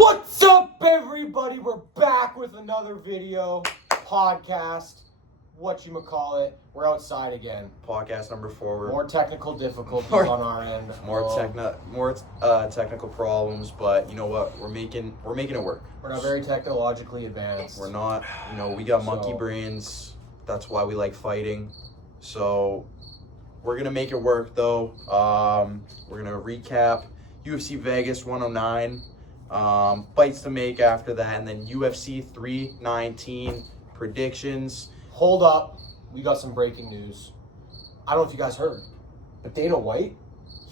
What's up, everybody? We're back with another video, podcast, whatchamacallit. We're outside again. Podcast number 4. More technical difficulties on our end. More technical problems, but you know what? We're making it work. We're not very technologically advanced. We're not. We got monkey brains. That's why we like fighting. So we're gonna make it work, though. We're gonna recap UFC Vegas 109. Fights to make after that, and then UFC 319 predictions. Hold up. We got some breaking news. I don't know if you guys heard, but Dana White,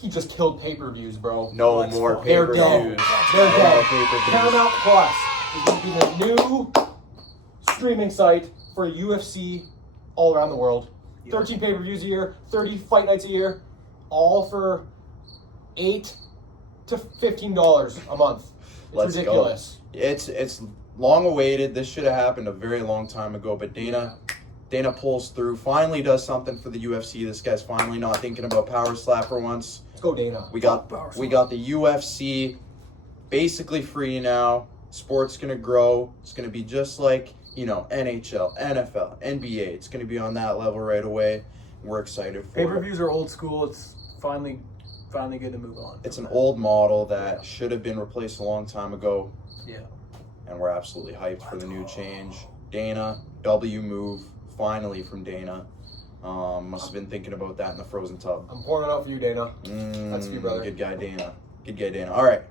he just killed pay-per-views, bro. No more They're pay-per-views. dead. They're dead. Pay-per-views. Paramount Plus is going to be the new streaming site for UFC all around the world. 13 pay-per-views a year, 30 fight nights a year, all for $8 to $15 a month. It's ridiculous. Go. It's long awaited. This should have happened a very long time ago, but Dana pulls through, finally does something for the UFC. This guy's finally not thinking about power slap for once. Let's go, Dana. We got the UFC basically free now. Sport's gonna grow. It's gonna be just like, NHL, NFL, NBA. It's gonna be on that level right away. We're excited for it. Pay-per-views are old school. It's finally good to move on. It's an old model that should have been replaced a long time ago. Yeah. And we're absolutely hyped for the new change. Dana, W move, finally from Dana. Must have been thinking about that in the frozen tub. I'm pouring it out for you, Dana. That's for you, brother. Good guy, Dana. All right.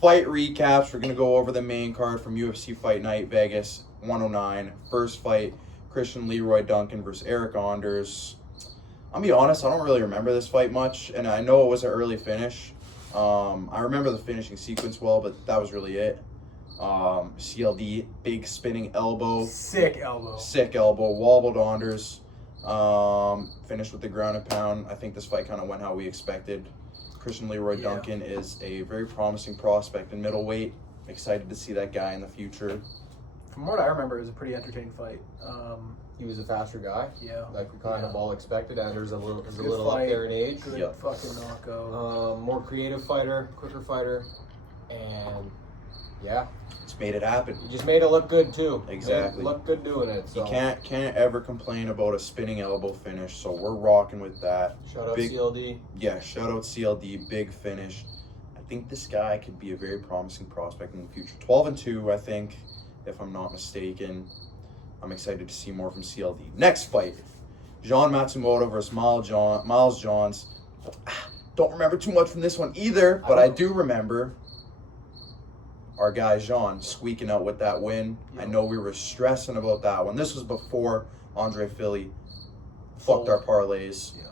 Fight recaps. We're going to go over the main card from UFC Fight Night Vegas 109. First fight, Christian Leroy Duncan versus Eric Anders. I'll be honest, I don't really remember this fight much, and I know it was an early finish. I remember the finishing sequence well, but that was really it. CLD, big spinning elbow. Sick elbow. Wobbled Anders. Finished with the ground and pound. I think this fight kind of went how we expected. Christian Leroy Duncan is a very promising prospect in middleweight. Excited to see that guy in the future. From what I remember, it was a pretty entertaining fight. He was a faster guy. Yeah. Like we kind of all expected. Anders is a little fight, up there in age. Good fucking knockout. More creative fighter, quicker fighter, and yeah. It's made it happen. He just made it look good too. Exactly. Look good doing it. So. You can't ever complain about a spinning elbow finish, so we're rocking with that. Shout out CLD. Yeah, shout out CLD, big finish. I think this guy could be a very promising prospect in the future. 12-2, I think, if I'm not mistaken. I'm excited to see more from CLD. Next fight, Jean Matsumoto versus Miles Johns. Don't remember too much from this one either, but I do remember our guy Jean squeaking out with that win. Yeah. I know we were stressing about that one. This was before Andre Philly fucked our parlays. Yeah.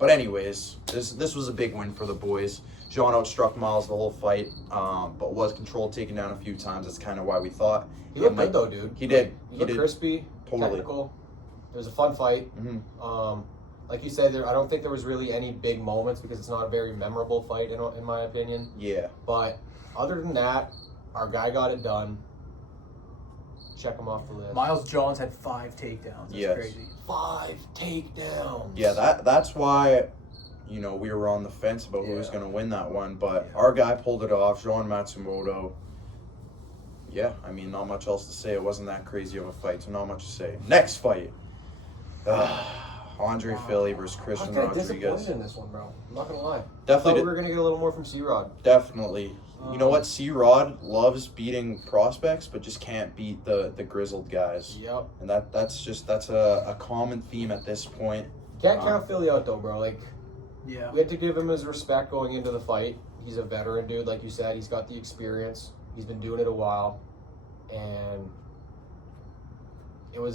But anyways, this was a big win for the boys. Jean outstruck Miles the whole fight, but was controlled, taken down a few times. That's kind of why we thought. He looked good though, dude. He did. He looked crispy, technical. It was a fun fight. Mm-hmm. Like you said, I don't think there was really any big moments because it's not a very memorable fight in my opinion. Yeah. But other than that, our guy got it done. Check him off the list. Miles Johns had 5 takedowns. That's crazy. 5 takedowns. Yeah, that's why, we were on the fence about who was going to win that one. But our guy pulled it off, Jean Matsumoto. Yeah, I mean, not much else to say. It wasn't that crazy of a fight, so not much to say. Next fight. Andre Philly versus Christian Rodriguez. Disappointed in this one, bro. I'm not going to lie. Definitely. I thought we were going to get a little more from C-Rod. Definitely. You know what? C-Rod loves beating prospects, but just can't beat the grizzled guys. Yep. And that's a common theme at this point. Can't count Philly out, though, bro. We Yeah. had to give him his respect going into the fight. He's a veteran dude, like you said. He's got the experience. He's been doing it a while. And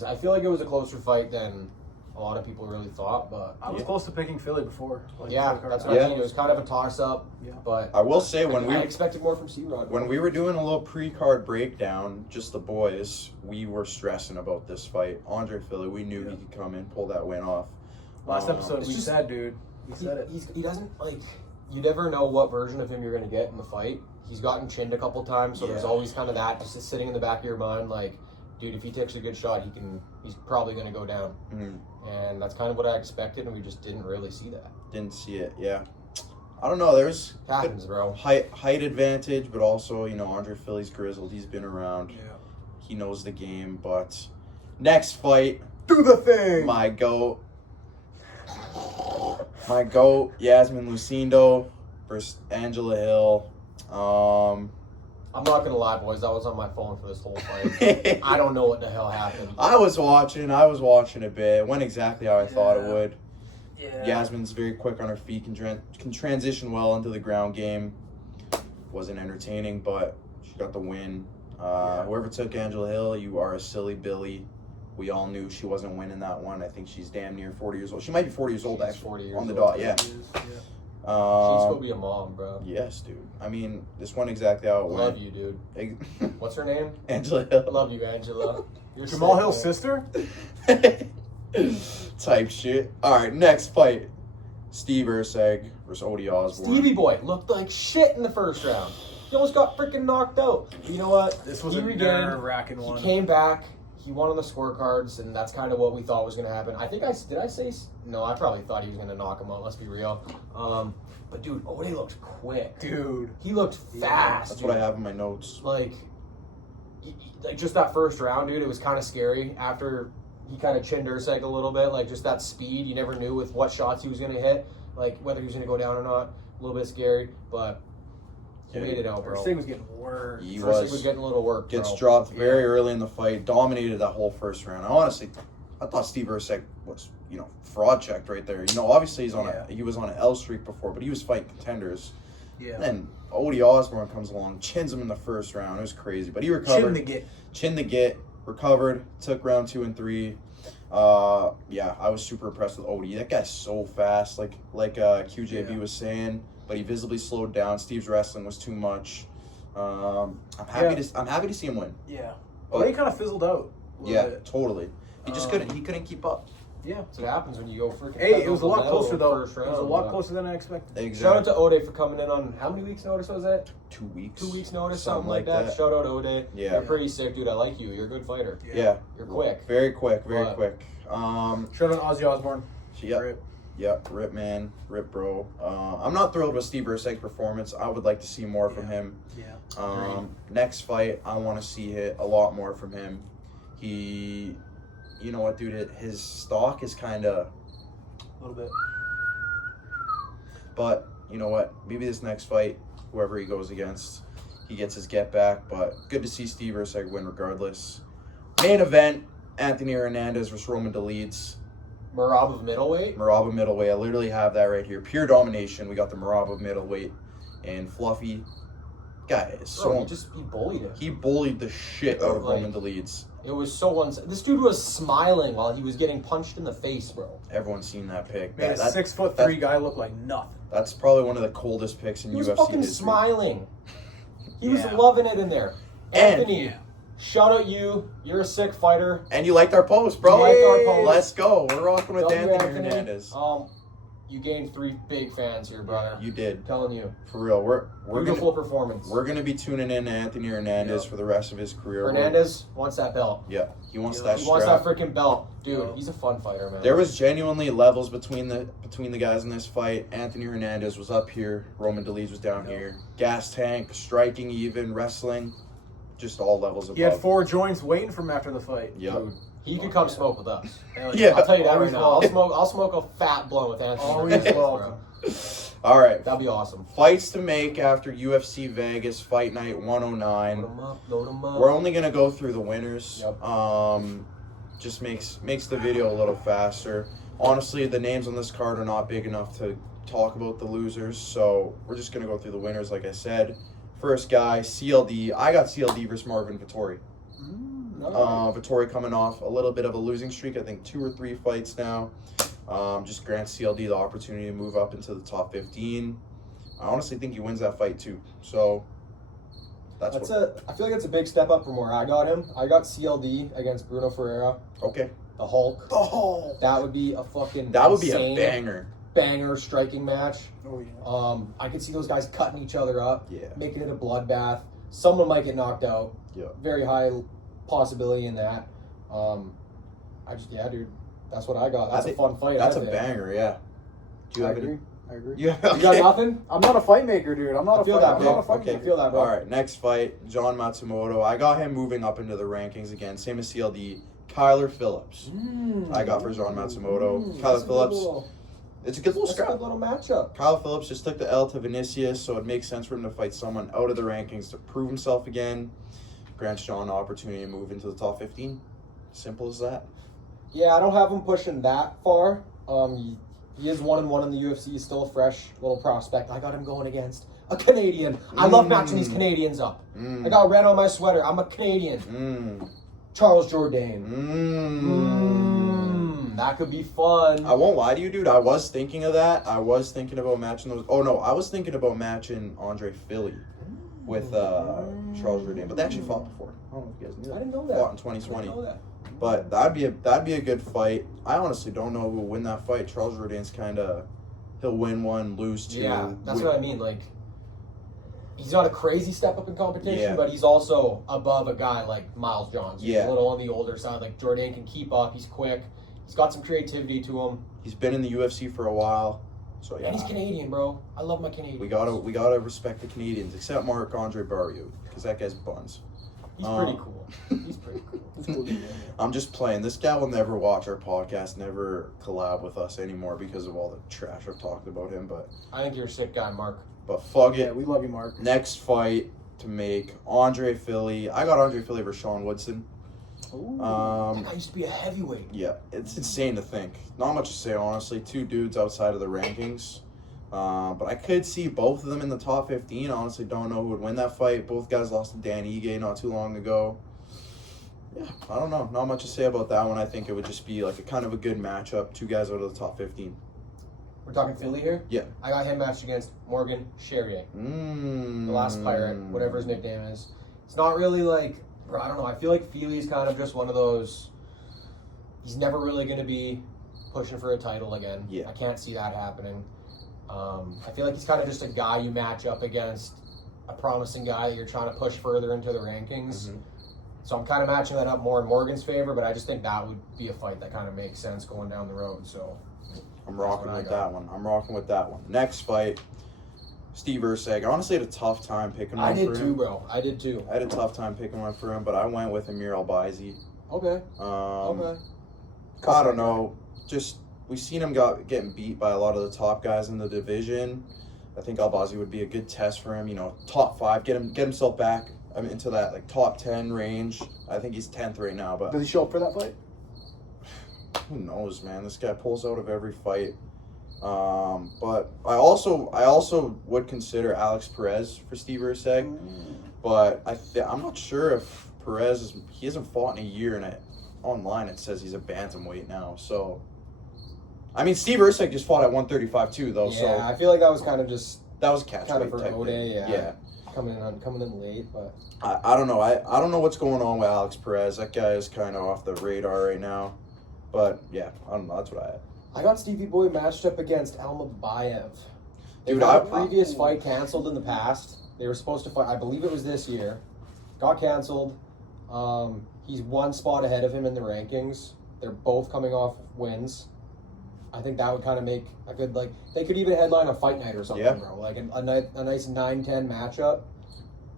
I feel like it was a closer fight than a lot of people really thought, but I was close to picking Philly before. That's what I mean. It was kind of a toss-up. Yeah. But I will say I expected more from C-Rod. When we were doing a little pre-card breakdown, just the boys, we were stressing about this fight. Andre Philly, we knew he could come in, pull that win off. Last episode, we said, dude. We said it. He doesn't, you never know what version of him you're going to get in the fight. He's gotten chinned a couple times, so there's always kind of that just sitting in the back of your mind, dude, if he takes a good shot, he's probably going to go down. Mm-hmm. And that's kind of what I expected, and we just didn't really see that. Didn't see it, yeah. I don't know. There's Happens, bro. height advantage, but also, you know, Andre Philly's grizzled. He's been around. Yeah. He knows the game. But next fight, Do the thing. my goat, Yasmin Lucindo versus Angela Hill. I'm not gonna lie, boys. I was on my phone for this whole fight. I don't know what the hell happened. I was watching a bit. It went exactly how I thought it would. Yeah. Yasmin's very quick on her feet, can transition well into the ground game. Wasn't entertaining, but she got the win. Whoever took Angela Hill, you are a silly Billy. We all knew she wasn't winning that one. I think she's damn near 40 years old. She might be 40 years old, She's actually. 40 years on the old. dot, yeah. She is, yeah. She's gonna be a mom, bro. Yes, dude. I mean, this went exactly how it went. Love you, dude. What's her name? Angela Hill. Love you, Angela. You're Jamal sick, Hill's man. sister? Type shit. All right, next fight. Steve Erceg versus Odie Osborne. Stevie Boy looked like shit in the first round. He almost got freaking knocked out. But you know what? This was He a regained. nerve-wracking one. He came back. He won on the scorecards, and that's kind of what we thought was going to happen. I think I say no. I probably thought he was going to knock him out. Let's be real. But dude, Odie looked quick. Dude. He looked fast. That's dude. what I have in my notes. Like just that first round, dude. It was kind of scary. After he kind of chinned Erceg a little bit, like just that speed. You never knew with what shots he was going to hit, like whether he was going to go down or not. A little bit scary, but he made it out, bro. Erceg was getting worse. He Erceg was getting a little work. Gets bro. dropped very early in the fight. Dominated that whole first round. I thought Steve Erceg was, you know, fraud checked right there. You know, obviously he was on an L streak before, but he was fighting contenders. Yeah. And then Odie Osborne comes along, chins him in the first round. It was crazy, but he recovered. Chin the get, recovered, took round 2 and 3. Yeah, I was super impressed with Odie. That guy's so fast, like QJB was saying, but he visibly slowed down. Steve's wrestling was too much. I'm happy to see him win. Yeah. But- Well, he kind of fizzled out. a little Yeah, bit. totally. He just couldn't keep up. Yeah. That's what happens when you go freaking. Hey, it was a lot closer though. First It was a round, lot but- closer than I expected. Exactly. Shout out to Ode for coming in on how many weeks' notice was that? 2 weeks. 2 weeks' notice, something like that. Shout out Ode. Yeah. You're pretty sick, dude. I like you. You're a good fighter. Yeah. You're quick. Very quick, very But- quick. Shout out Ozzy Osbourne. Yep. Yep, rip man, rip bro. I'm not thrilled with Steve Erceg's performance. I would like to see more from him. Yeah. Next fight, I want to see a lot more from him. You know what, dude? His stock is kind of, A little bit. but you know what? Maybe this next fight, whoever he goes against, he gets his get back. But good to see Steve Erceg win regardless. Main event: Anthony Hernandez versus Roman Dolidze. Marab of middleweight. Maraba middleweight. I literally have that right here. Pure domination. We got the Maraba middleweight and Fluffy. Guy is Bro, so. he bullied him. He bullied the shit out of Like- Roman Dolidze. It was so This dude was smiling while he was getting punched in the face, bro. Everyone's seen that pic. Made a That- 6'3" guy look like nothing. That's probably one of the coldest pics in He was UFC fucking history. smiling. He was Yeah. loving it in there. And- Anthony, shout out you. You're a sick fighter. And you liked our post, bro. You liked our post. Let's go. We're rocking with W. Anthony Hernandez. You gained 3 big fans here, brother. You did. I'm telling you. For real. We're Beautiful gonna performance. we're gonna be tuning in to Anthony Hernandez Yeah. for the rest of his career. Hernandez wants that belt. Yeah. He wants Yeah. that He strap. wants that freaking belt. Dude, Yeah. he's a fun fighter, man. There was genuinely levels between the guys in this fight. Anthony Hernandez was up here. Roman Dolidze was down here. Gas tank, striking, even wrestling, just all levels above. He had 4 joints waiting for him after the fight. Yep. Dude, he could come smoke with us. Yeah. I'll tell you that right Always now. welcome. I'll smoke a fat blunt with Anthony. Always Hernandez, bro. welcome. All right. That'd be awesome. Fights to make after UFC Vegas Fight Night Load 109. him up, load him up. We're only gonna go through the winners. Yep. Just makes the video a little faster. Honestly, the names on this card are not big enough to talk about the losers, so we're just gonna go through the winners. Like I said, first guy CLD. I got CLD versus Marvin Vittori. No. Vittori coming off a little bit of a losing streak. I think 2 or 3 fights now. Just grants CLD the opportunity to move up into the top 15. I honestly think he wins that fight too. So I I feel like it's a big step up from where I got him. I got CLD against Bruno Ferreira, okay. the Hulk. Oh. That would be a fucking That would be a insane banger striking match. Oh yeah. I could see those guys cutting each other up, Yeah. making it a bloodbath. Someone might get knocked out. Yeah. Very high possibility in that. Dude, that's what I got. That's a fun fight. That's I a think. banger, yeah. Do you I have agree. I agree. Yeah. You got nothing? I'm not a fight maker, dude. I'm not I a feel fight that, I'm bro. not a fight Okay. maker. I feel that, bro. All right, next fight, John Matsumoto. I got him moving up into the rankings again. Same as CLD. Kyler Phillips. I got for John Matsumoto. Kyler Phillips. It's a good little That's a scrap. good little matchup. Kyler Phillips just took the L to Vinicius, so it makes sense for him to fight someone out of the rankings to prove himself again. Grants John an opportunity to move into the top 15. Simple as that. Yeah, I don't have him pushing that far. He is 1-1 in the UFC. He's still a fresh little prospect. I got him going against a Canadian. I love matching these Canadians up. I got red on my sweater. I'm a Canadian. Charles Jourdain. That could be fun. I won't lie to you, dude. I was thinking of that. I was thinking about matching those. Oh, no. I was thinking about matching Andre Philly with Charles Jourdain. But they actually fought before. I don't know if you guys knew that. I didn't know that. Fought in 2020. I didn't know that. But that'd be a good fight. I honestly don't know who will win that fight. Charles Jourdain's kind of, he'll win one, lose two. Yeah, that's what I mean. Like, he's not a crazy step up in competition, Yeah. but he's also above a guy like Miles Johns. He's Yeah. a little on the older side. Like, Jourdain can keep up. He's quick. He's got some creativity to him. He's been in the UFC for a while. So yeah. And he's Canadian, bro. I love my Canadians. We gotta respect the Canadians, except Marc-Andre Barriou, because that guy's buns. He's pretty cool. He's pretty cool. He's cool. I'm just playing. This guy will never watch our podcast, never collab with us anymore because of all the trash I've talked about him. But I think you're a sick guy, Mark. fuck Yeah, it. we love you, Mark. Next fight to make Andre Philly. I got Andre Philly versus Sean Woodson. Ooh. That guy used to be a heavyweight. Yeah, it's insane to think. Not much to say, honestly. Two dudes outside of the rankings. But I could see both of them in the top 15. Honestly, don't know who would win that fight. Both guys lost to Dan Ige not too long ago. Yeah, I don't know. Not much to say about that one. I think it would just be like a kind of a good matchup. Two guys out of the top 15. We're talking Philly here? Yeah. I got him matched against Morgan Charrier. The last pirate, whatever his nickname is. It's not really like, bro, I don't know. I feel like Philly's kind of just one of those, he's never really going to be pushing for a title again. Yeah. I can't see that happening. I feel like he's kind of just a guy you match up against, a promising guy that you're trying to push further into the rankings. So I'm kind of matching that up more in Morgan's favor, but I just think that would be a fight that kind of makes sense going down the road. So I'm rocking what I with got. that one. I'm rocking with that one. Next fight, Steve Urseg. I honestly had a tough time picking one I did for too, him. bro. I did too. I had a tough time picking one for him, but I went with Amir Albazi. Okay. I don't know. Just we've seen him getting beat by a lot of the top guys in the division. I think Albazi would be a good test for him. You know, top 5, get himself back into that like top 10 range. I think he's 10th right now, but Does he show up for that fight? who knows, man? This guy pulls out of every fight. But I also would consider Alex Perez for Steve Urseg, but I'm not sure if Perez he hasn't fought in a year, and online it says he's a bantamweight now. So, I mean, Steve Urseg just fought at 135 too, though. Yeah, So I feel like that was kind of just that was a catch kind of weight for type Ode, thing. yeah. Coming in late, but I don't know. I don't know what's going on with Alex Perez. That guy is kind of off the radar right now. But yeah, I don't know. That's what I had. I got Stevie Boy matched up against Almabayev. They Dude, got a previous fight canceled in the past. They were supposed to fight, I believe it was this year. Got canceled. He's one spot ahead of him in the rankings. They're both coming off wins. I think that would kind of make a good, like, they could even headline a fight night or something, Yeah. bro. Like a nice 9-10 matchup.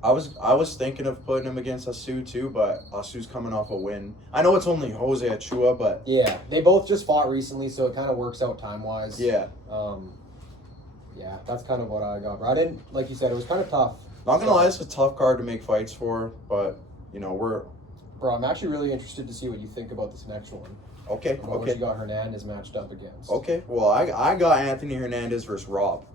I was thinking of putting him against Asu too, but Asu's coming off a win. I know it's only Jose Achua, but Yeah, they both just fought recently, so it kind of works out time-wise. yeah. Yeah, that's kind of what I got. Bro. I didn't, like you said, it was kind of tough. Not gonna lie, it's a tough card to make fights for, but you know Bro, I'm actually really interested to see what you think about this next one. okay. About what you got Hernandez matched up against. Okay. Well, I got Anthony Hernandez versus Rob.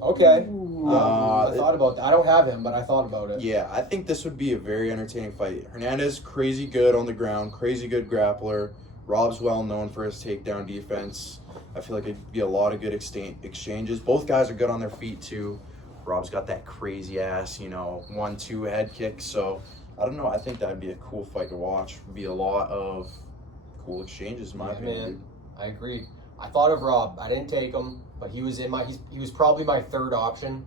Okay. I it- thought about that. I don't have him, but I thought about it. Yeah, I think this would be a very entertaining fight. Hernandez, crazy good on the ground, crazy good grappler. Rob's well known for his takedown defense. I feel like it'd be a lot of good exchanges. Both guys are good on their feet too. Rob's got that crazy ass, 1-2 head kick. So I don't know. I think that'd be a cool fight to watch. Be a lot of cool exchanges, in my opinion. Man, I agree. I thought of Rob. I didn't take him, but he was he was probably my third option.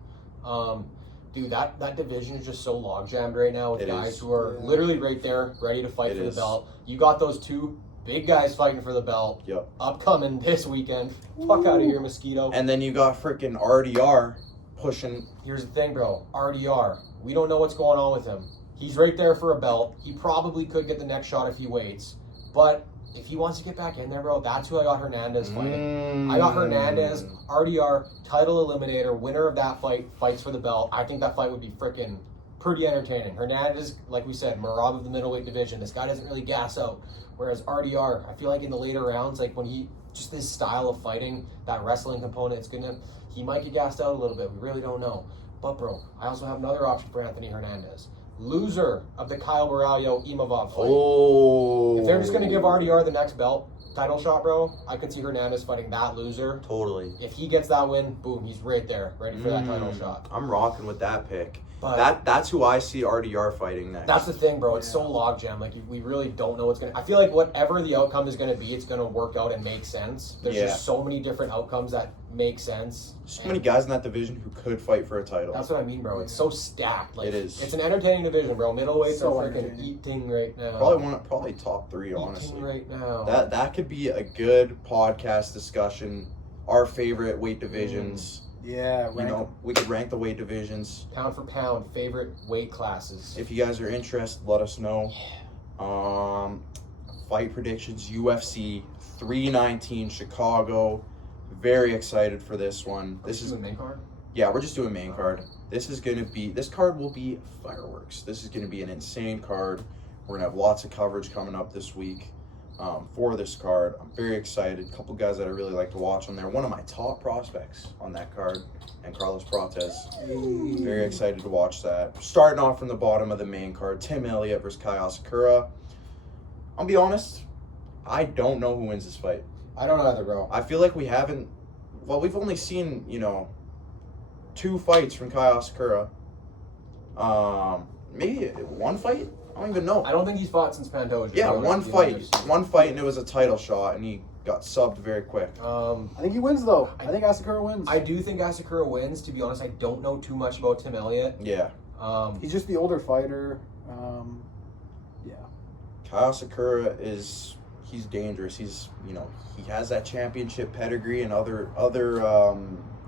Dude, that division is just so log jammed right now with It guys is. who are literally right there, ready to fight It for is. the belt. You got those two Big guys fighting for the belt. Yep. Upcoming this weekend. Fuck out of here, Mosquito. And then you got freaking RDR pushing. Here's the thing, bro. RDR. We don't know what's going on with him. He's right there for a belt. He probably could get the next shot if he waits. But if he wants to get back in there, bro, that's who I got Hernandez fighting. I got Hernandez, RDR, title eliminator, winner of that fight, fights for the belt. I think that fight would be freaking pretty entertaining. Hernandez, like we said, Marab of the middleweight division. This guy doesn't really gas out. Whereas RDR, I feel like in the later rounds, like when he, just his style of fighting, that wrestling component, he might get gassed out a little bit. We really don't know. But, bro, I also have another option for Anthony Hernandez. Loser of the Kyle Baralho Imavov fight. Oh. If they're just going to give RDR the next belt title shot, bro, I could see Hernandez fighting that loser. Totally. If he gets that win, boom, he's right there, ready for that title shot. I'm rocking with that pick. But that's who I see RDR fighting next. that's the thing, bro. It's so logjam. Like, we really don't know what's going to... I feel like whatever the outcome is going to be, it's going to work out and make sense. There's just so many different outcomes that make sense. So many guys in that division who could fight for a title. That's what I mean, bro. It's so stacked. Like, it is. It's an entertaining division, bro. Middleweights So are freaking entertaining. eating right now. Probably top 3, honestly. Eating right now. That could be a good podcast discussion. Our favorite weight divisions. Yeah, You know, we could rank the weight divisions. Pound for pound, favorite weight classes. If you guys are interested, let us know. Fight predictions, UFC 319 Chicago. Very excited for this one. This is the main card. Yeah, we're just doing main card. This card will be fireworks. This is gonna be an insane card. We're gonna have lots of coverage coming up this week for this card. I'm very excited. A couple guys that I really like to watch on there. One of my top prospects on that card, and Carlos Prates. Very excited to watch that. Starting off from the bottom of the main card, Tim Elliott versus Kai Asakura. I'll be honest, I don't know who wins this fight. I don't either, bro. I feel like we've only seen, 2 fights from Kai Asakura. Maybe 1 fight? I don't even know. I don't think he's fought since Pantoja. Yeah, one fight, and it was a title shot, and he got subbed very quick. I think he wins, though. I think Asakura wins. I do think Asakura wins. To be honest, I don't know too much about Tim Elliott. Yeah. He's just the older fighter. Yeah. Kai Asakura he's dangerous. He has that championship pedigree in other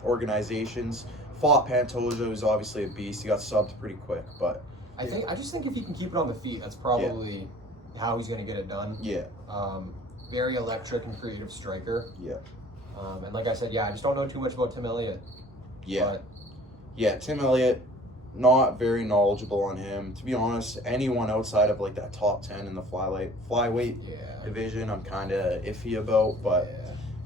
organizations. Fought Pantoja, who's obviously a beast. He got subbed pretty quick, but I just think if he can keep it on the feet, that's probably how he's going to get it done. yeah. Very electric and creative striker. Yeah. And like I said, I just don't know too much about Tim Elliott. Yeah. But Yeah, Tim Elliott, not very knowledgeable on him. To be honest, anyone outside of like that top 10 in the flyweight division, I'm kind of iffy about. But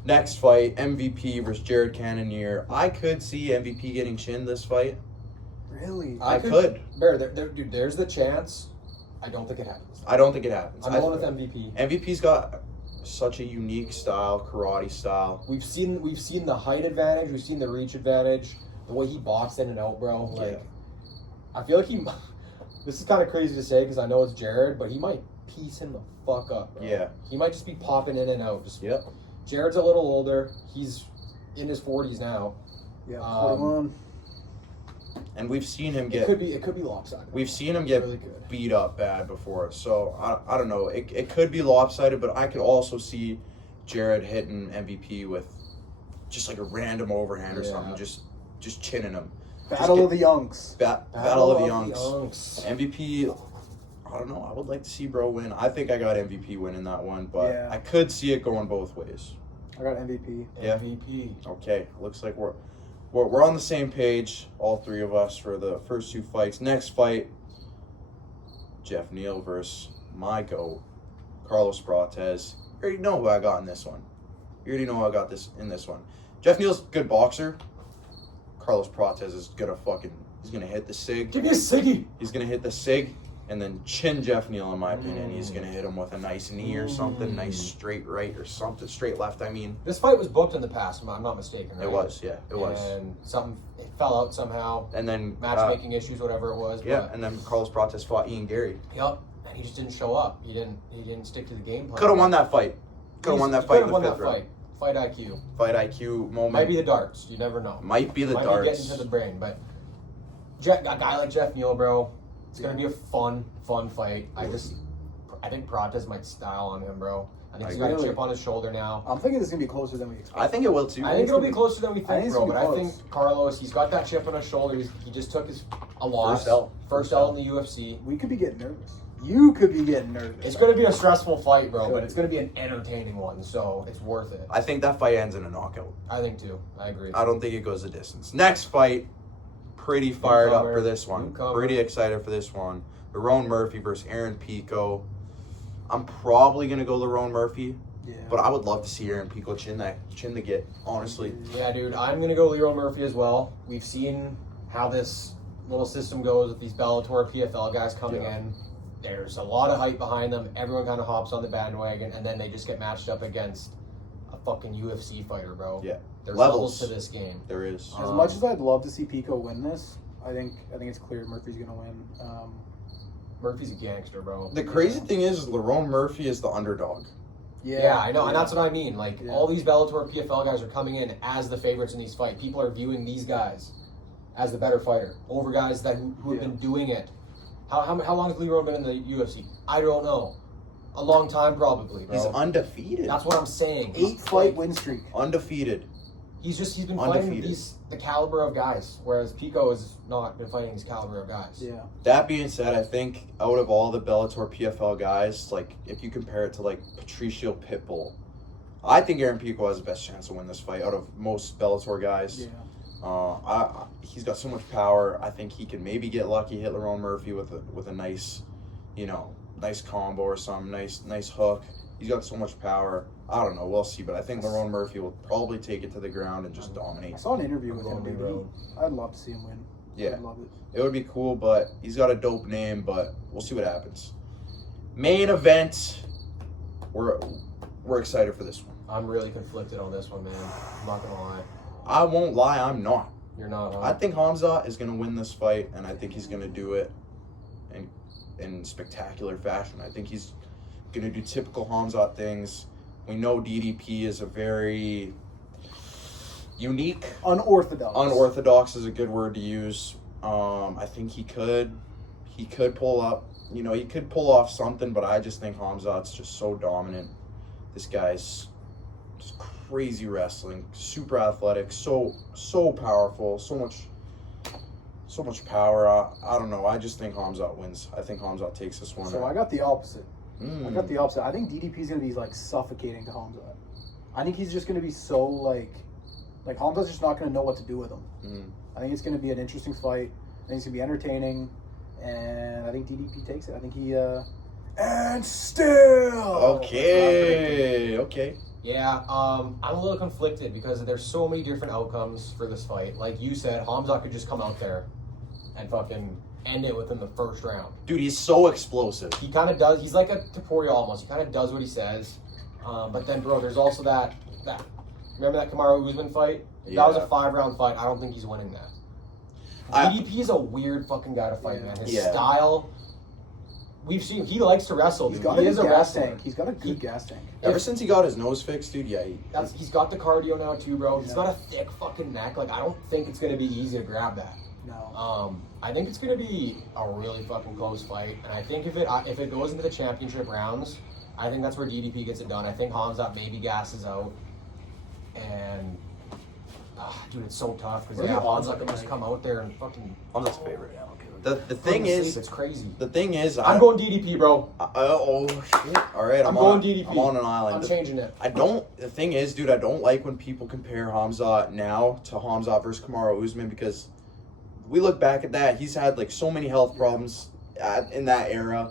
next fight, MVP versus Jared Cannonier. I could see MVP getting chinned this fight. Really? I could. Dude, there's the chance. I don't think it happens. I don't think it happens. I'm going with MVP. MVP's got such a unique style, karate style. We've seen the height advantage. We've seen the reach advantage. The way he boxed in and out, bro. Like, I feel like this is kind of crazy to say because I know it's Jared, but he might piece him the fuck up, bro. Yeah. He might just be popping in and out. Yep. Jared's a little older. He's in his 40s now. Yeah, 41. And we've seen him get... It could be lopsided. We've seen him get really good. beat up bad before. So, I don't know. It could be lopsided, but I could also see Jared hitting MVP with just like a random overhand or something. Just chinning him. Battle of the Youngs. Battle of the Youngs. MVP, I don't know. I would like to see bro win. I think I got MVP winning that one, but I could see it going both ways. I got MVP. Yeah. MVP. Okay, looks like we're on the same page, all 3 of us, for the first 2 fights. Next fight, Jeff Neal versus my GOAT, Carlos Prates. You already know who I got in this one. In this one. Jeff Neal's a good boxer. Carlos Prates is he's gonna hit the SIG. Give me a Siggy. He's gonna hit the SIG and then chin Jeff Neal, in my opinion. He's gonna hit him with a nice knee or something, nice straight right or something, straight left, I mean. This fight was booked in the past, if I'm not mistaken, right? It was. And it fell out somehow. And then matchmaking issues, whatever it was. Yeah, but, and then Carlos Prates fought Ian Gary. Yep, and he just didn't show up. He didn't stick to the game plan. Could have won that fight. Could have won that fight in the 5th round. Fight IQ. Fight IQ moment. Might be the darts. You never know. Might be Might be getting to the brain, but a guy like Jeff Neal, bro, it's gonna be a fun fight. I think Prates might style on him, bro. I think I he's got a agree. chip on his shoulder now. I'm thinking this is gonna be closer than we expect. I think it will too. I think it'll be closer than we I think, think it's bro. gonna But be I close. think Carlos, he's got that chip on his shoulder. He just took a loss. First L L. in the UFC. We could be getting nervous. You could be getting nervous. It's going to be a stressful fight, bro, Should but be. it's going to be an entertaining one, so it's worth it. I think that fight ends in a knockout. I think too. I agree. I don't think it goes the distance. Next fight, pretty fired up for this one. Newcomer. Pretty excited for this one. Lerone Murphy versus Aaron Pico. I'm probably gonna go Lerone Murphy, Yeah. but I would love to see Aaron Pico chin the get. Honestly, Yeah, dude, I'm going to go Leroy Murphy as well. We've seen how this little system goes with these Bellator PFL guys coming Yeah. in. There's a lot of hype behind them. Everyone kind of hops on the bandwagon, and then they just get matched up against a fucking UFC fighter, bro. Yeah. There's Levels. levels to this game. there is. As much as I'd love to see Pico win this, I think it's clear Murphy's gonna win. Murphy's a gangster, bro. The crazy thing is Lerone Murphy is the underdog. Yeah, I know, and that's what I mean. Like, Yeah. all these Bellator PFL guys are coming in as the favorites in these fights. People are viewing these guys as the better fighter over guys who have Yeah. been doing it. How long has Leroy been in the UFC? I don't know. A long time, probably, bro. He's undefeated. That's what I'm saying. 8-fight win streak. Undefeated. He's been fighting Undefeated. the caliber of guys, whereas Pico has not been fighting these caliber of guys. Yeah. That being said, I think out of all the Bellator PFL guys, like if you compare it to like Patricio Pitbull, I think Aaron Pico has the best chance to win this fight out of most Bellator guys. Yeah. He's got so much power. I think he can maybe get lucky, hit Lerone Murphy with a nice, nice combo or some nice hook. He's got so much power. I don't know. We'll see, but I think Lerone Murphy will probably take it to the ground and just I dominate. saw an interview I'm with going him, Leroy. dude. I'd love to see him win. Yeah. I'd love it. It would be cool, but he's got a dope name. But we'll see what happens. Main event. We're excited for this one. I'm really conflicted on this one, man. I'm not gonna lie. I won't lie, I'm not. You're not, huh? I think Hamza is going to win this fight, and I think he's going to do it in spectacular fashion. I think he's going to do typical Hamza things. We know DDP is a very unique, unorthodox is a good word to use. I think he could pull up, he could pull off something, but I just think Hamzat's just so dominant. This guy's just crazy wrestling, super athletic, so powerful, so much power. I don't know. I just think Hamzat wins. I think Hamzat takes this one. So I got the opposite. I got the opposite. I think DDP's gonna be like suffocating to Hamza. I think he's just gonna be so like Hamza's just not gonna know what to do with him. I think it's gonna be an interesting fight. I think it's gonna be entertaining, and I think DDP takes it. I think he and still. Okay. Yeah, I'm a little conflicted because there's so many different outcomes for this fight. Like you said, Hamza could just come out there and fucking end it within the first round. Dude, he's so explosive. He kind of does. He's like a Topuria almost. He kind of does what he says. But then, bro, there's also that. Remember that Kamaru Usman fight? If that was a 5-round fight, I don't think he's winning that. DDP is a weird fucking guy to fight, man. His style. We've seen he likes to wrestle. He's Dude. got He a is good a gas wrestler. tank. He's got a good gas tank. Ever since he got his nose fixed, dude, He's got the cardio now too, bro. He's Yeah. got a thick fucking neck. Like I don't think it's gonna be easy to grab that. No. I think it's gonna be a really fucking close fight, and I think if it goes into the championship rounds, I think that's where DDP gets it done. I think Hamzat maybe gasses out, and dude, it's so tough because Hamzat can just come out there and fucking. Hamzat's favorite. The thing is, it's crazy. The thing is, I'm going DDP, bro. Oh shit! All right, I'm going DDP. I'm on an island. I'm changing it. The thing is, dude, I don't like when people compare Hamza now to Hamza versus Kamaru Usman because we look back at that. He's had like so many health problems in that era.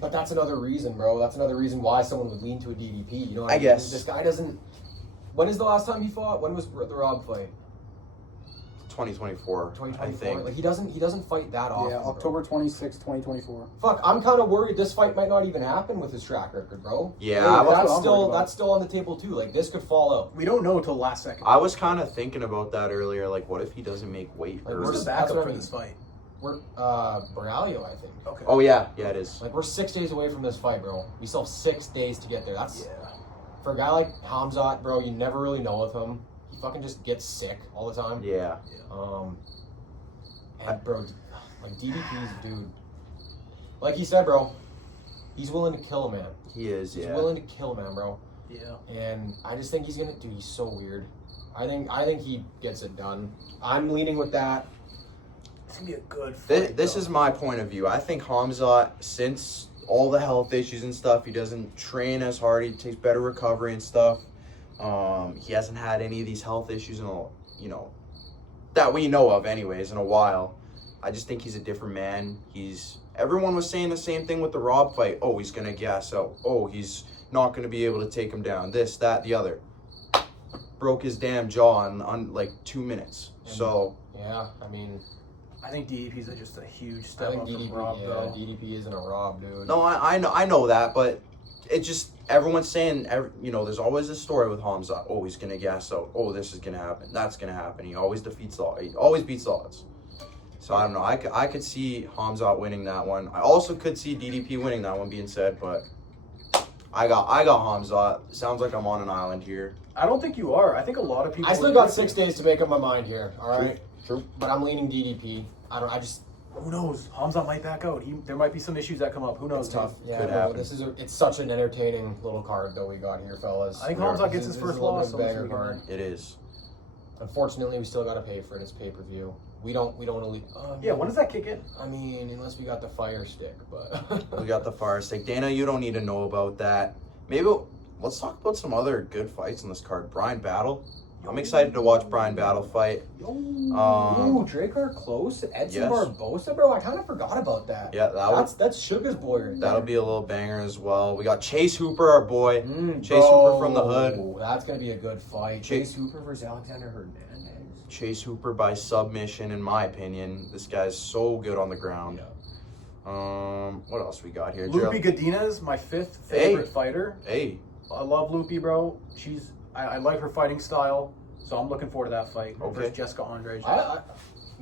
But that's another reason, bro. That's another reson why someone would lean to a DDP. You know what I mean? guess. This guy doesn't. When is the last time he fought? When was the Rob fight? 2024, 2024. I think. Like he doesn't fight that often. Yeah, bro. October 26, 2024. Fuck, I'm kind of worried this fight might not even happen with his track record, bro. Yeah, that's what I'm that's worried about. still on the table too. Like this could fall out. We don't know until last second. I was kind of thinking about that earlier. Like, what if he doesn't make weight? Like, Or- where's Who's the the backup backup for for this this fight? We're Borralio, I think. Okay. Oh yeah, it is. Like we're 6 days away from this fight, bro. We still have 6 days to get there. That's for a guy like Hamzat, bro. You never really know with him. He fucking just gets sick all the time. Yeah. And bro, like DDP's dude. Like he said, bro. He's willing to kill a man. He is, He's yeah. willing to kill a man, bro. Yeah. And I just think he's gonna. Dude, he's so weird. I think he gets it done. I'm leaning with that. It's gonna be a good fight. This is my point of view. I think Hamzat, since all the health issues and stuff, he doesn't train as hard. He takes better recovery and stuff. He hasn't had any of these health issues in that we know of, anyways, in a while. I just think he's a different man. Everyone was saying the same thing with the Rob fight. Oh, he's gonna gas out. Oh, he's not gonna be able to take him down. This, that, the other. Broke his damn jaw in like 2 minutes. So yeah, I mean, I think DDP's just a huge I step think up from DDP. Rob, Yeah, though. DDP isn't a Rob, dude. no, I know that, but it just everyone's saying there's always a story with Hamzat. Oh, he's gonna gas out. Oh, this is gonna happen. That's gonna happen. He always beats the odds. So I don't know. I could see Hamzat winning that one. I also could see DDP winning that one, being said, but I got Hamzat. Sounds like I'm on an island here. I don't think you are. I think a lot of people. I still got 6 days to make up my mind here. All right, True. but I'm leaning DDP. Who knows? Hamzat might back out. There might be some issues that come up. Who knows? It's tough. Yeah, Could no, happen. it's such an entertaining little card that we got here, fellas. I think Hamzat gets his first loss. A banger card. It is. Unfortunately, we still got to pay for it. It's pay-per-view. We don't. Yeah, when does that kick in? I mean, unless we got the Fire Stick, but We got the Fire Stick. Dana, you don't need to know about that. Maybe let's talk about some other good fights in this card. Brian Battle. I'm excited to watch Brian Battle fight. Ooh, Drakkar Close, Edson Yes. Barbosa, bro. I kind of forgot about that. Yeah, That's Sugar's boy. Right that'll there. be a little banger as well. We got Chase Hooper, our boy. Chase Bro, Hooper from the hood. That's gonna be a good fight. Chase Hooper versus Alexander Hernandez. Chase Hooper by submission, in my opinion. This guy's so good on the ground. What else we got here? Lupi Godinez, my 5th favorite fighter. Hey, I love Lupi, bro. I like her fighting style, so I'm looking forward to that fight versus Jessica Andrade.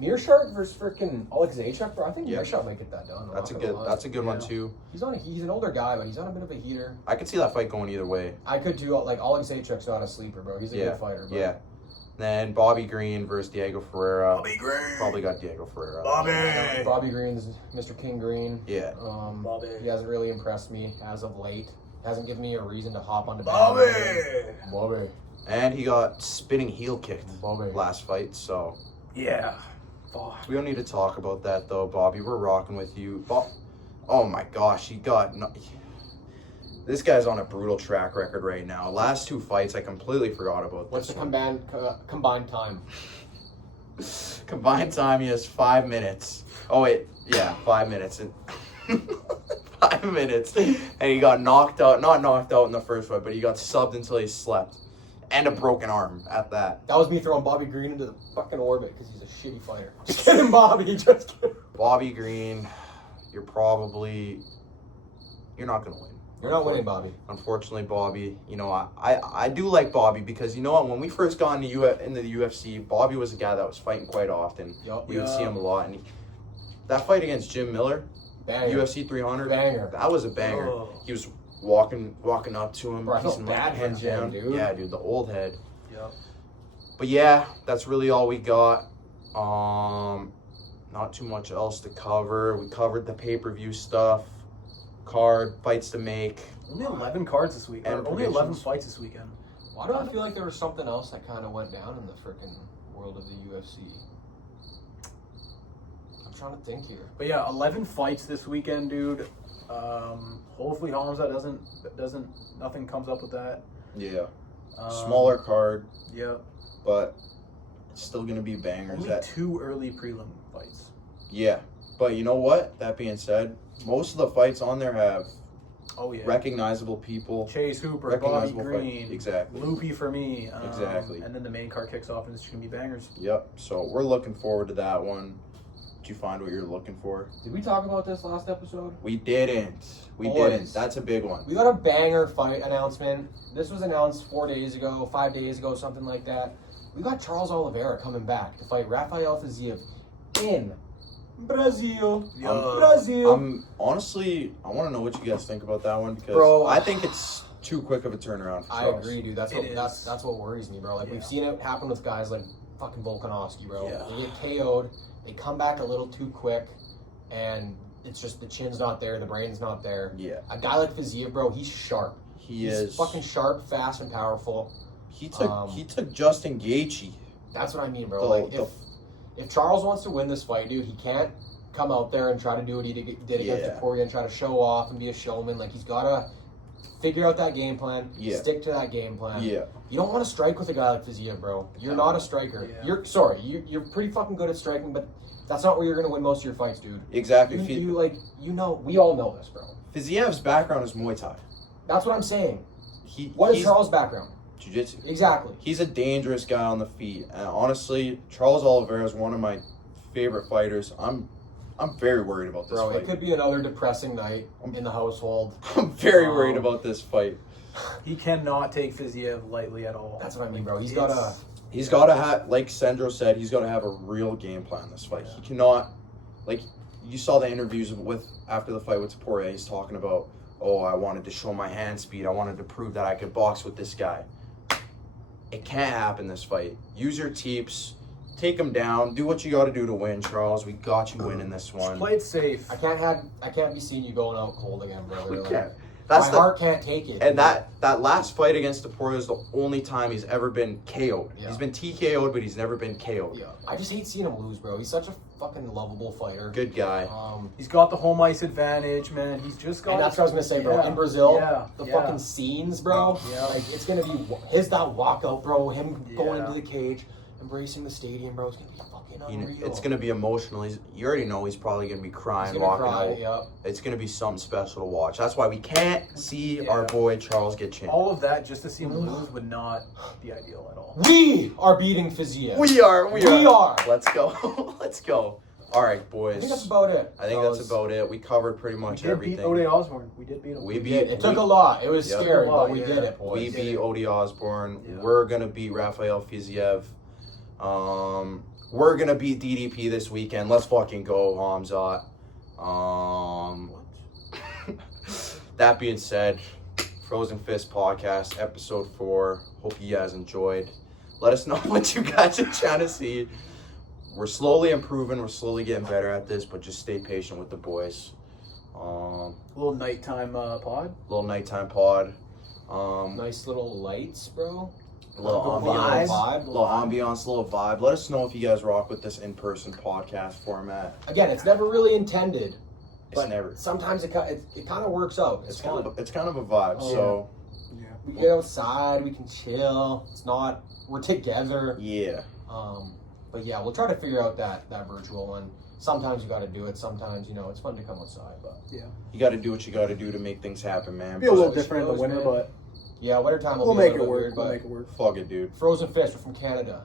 Mearshart versus freaking Alex Zajac, bro. I think Yeah. Mearshart might get that done. I'm that's a not good gonna lie. that's a good one too. He's an older guy, but he's on a bit of a heater. I could see that fight going either way. I could do like Alex Zajac's not a sleeper, bro. He's a good fighter. Bro. Yeah. Then Bobby Green versus Diego Ferreira. Bobby Green. Probably got Diego Ferreira. Bobby Green's Mr. King Green. Yeah. Bobby. He hasn't really impressed me as of late. Hasn't given me a reason to hop onto Bobby. Bobby. And he got spinning heel kicked Bobby. last fight, so Yeah. Fuck. we don't need to talk about that though, Bobby. We're rocking with you. Oh my gosh, this guy's on a brutal track record right now. Last 2 fights, I completely forgot about What's this the one. combined time? Combined time, he has 5 minutes. Oh wait, yeah, 5 minutes. And 5 minutes. And he got not knocked out in the first fight, but he got subbed until he slept. And a broken arm at that. That was me throwing Bobby Green into the fucking orbit because he's a shitty fighter. Just kidding, Bobby. Just kidding. Bobby Green, you're not gonna win. You're not winning, Bobby. Unfortunately, Bobby, I do like Bobby because you know what, when we first got into the UFC, Bobby was a guy that was fighting quite often. Yup. We would see him a lot, and that fight against Jim Miller, Banger. UFC 300, Banger. that was a banger. Oh. He was walking up to him, Bro, I felt kissing bad for hands Jim, down. dude. Yeah, dude, the old head. Yeah. But yeah, that's really all we got. Not too much else to cover. We covered the pay-per-view stuff, card, fights to make. Only 11 cards this week. And Only 11 predictions. fights this weekend. Why do I feel like there was something else that kind of went down in the freaking world of the UFC? I'm trying to think here. But yeah, 11 fights this weekend, dude. Hopefully Hamzat nothing comes up with that. Yeah. Smaller card, Yeah. but it's still gonna be bangers. Only 2 early prelim fights. Yeah, but you know what? That being said, most of the fights on there have Oh yeah. recognizable people. Chase Hooper, Bobby Recognizable Green, fight. Exactly. Loopy for me. Exactly. And then the main card kicks off and it's just gonna be bangers. Yep. So we're looking forward to that one. Did you find what you're looking for? Did we talk about this last episode? We didn't. We Boys. didn't. That's a big one. We got a banger fight announcement. This was announced 4 days ago, 5 days ago, something like that. We got Charles Oliveira coming back to fight Rafael Fiziev in Brazil. Brazil. Honestly, I want to know what you guys think about that one because Bro, I think it's too quick of a turnaround for I Charles. agree, dude. That's what worries me, bro. Like we've seen it happen with guys like fucking Volkanovski, bro. Yeah. They get KO'd, they come back a little too quick, and it's just the chin's not there, the brain's not there. Yeah. A guy like Fiziev, bro, he's sharp. He's fucking sharp, fast, and powerful. He took Justin Gaethje. That's what I mean, bro. If Charles wants to win this fight, dude, he can't come out there and try to do what he did against Poirier and try to show off and be a showman. Like, he's got to figure out that game plan, stick to that game plan. Yeah. You don't want to strike with a guy like Fiziev, bro. You're not a striker. Yeah. You're pretty fucking good at striking, but that's not where you're going to win most of your fights, dude. Exactly. We all know this, bro. Fiziev's background is Muay Thai. That's what I'm saying. What is Charles' background? Jiu-Jitsu. Exactly. He's a dangerous guy on the feet. And honestly, Charles Oliveira is one of my favorite fighters. I'm very worried about this fight. It could be another depressing night in the household. I'm very worried about this fight. He cannot take Fiziev lightly at all. That's what I mean, bro. He's got to have, like Sandro said, he's got to have a real game plan this fight. He cannot, like, you saw the interviews after the fight with Poirier. He's talking about, I wanted to show my hand speed. I wanted to prove that I could box with this guy. It can't happen this fight. Use your teeps. Take him down. Do what you got to do to win, Charles. We got you winning this one. Just play it safe. I can't be seeing you going out cold again, brother. We can't. My heart can't take it. And that last fight against Poirier is the only time he's ever been KO'd. Yeah. He's been TKO'd, but he's never been KO'd. Yeah. I just hate seeing him lose, bro. He's such a fucking lovable fighter. Good guy. He's got the home ice advantage, man. He's just got. And that's what I was gonna say, bro. In Brazil, the fucking scenes, bro. Yeah. Like, it's gonna be that walkout, bro. Him going into the cage, embracing the stadium, bro. It's gonna be fucking unreal. It's gonna be emotional. You already know he's probably gonna be crying, walking out. Yep. It's gonna be something special to watch. That's why we can't see our boy Charles get chinned. All of that just to see him lose would not be ideal at all. We are beating Fiziev. We are. Let's go. Let's go. All right, boys. I think that's about it. That's about it. We covered pretty much everything. We did beat Ode Osborne. We did beat him. It took a lot. It was scary, but we did it, boys. We beat Ode Osborne. Yeah. We're gonna beat Rafael Fiziev. We're gonna beat DDP this weekend. Let's fucking go, Hamzat. That being said, Frozen Fist Podcast, episode 4. Hope you guys enjoyed. Let us know what you guys are trying to see. We're slowly improving. We're slowly getting better at this, but just stay patient with the boys. Little nighttime pod. Nice little lights, bro. A little ambiance, little vibe. Let us know if you guys rock with this in-person podcast format. Again, it's never really intended. It's never. Sometimes it kind of works out. It's fun. It's kind of a vibe. So we get outside, we can chill. We're together. Yeah. But yeah, we'll try to figure out that virtual one. Sometimes you got to do it. Sometimes it's fun to come outside. But you got to do what you got to do to make things happen, man. Be a little different in the winter, but. Yeah, wintertime we'll make it work. We'll make it work. Fuck it, dude. Frozen Fish, we're from Canada.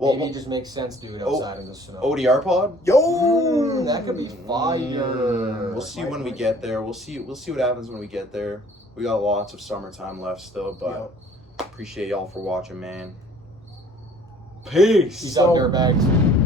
Maybe it just makes sense, dude, outside in the snow. ODR pod? Yo! That could be fire. We'll see when we get there. We'll see what happens when we get there. We got lots of summertime left still, but appreciate y'all for watching, man. Peace out, dirtbags.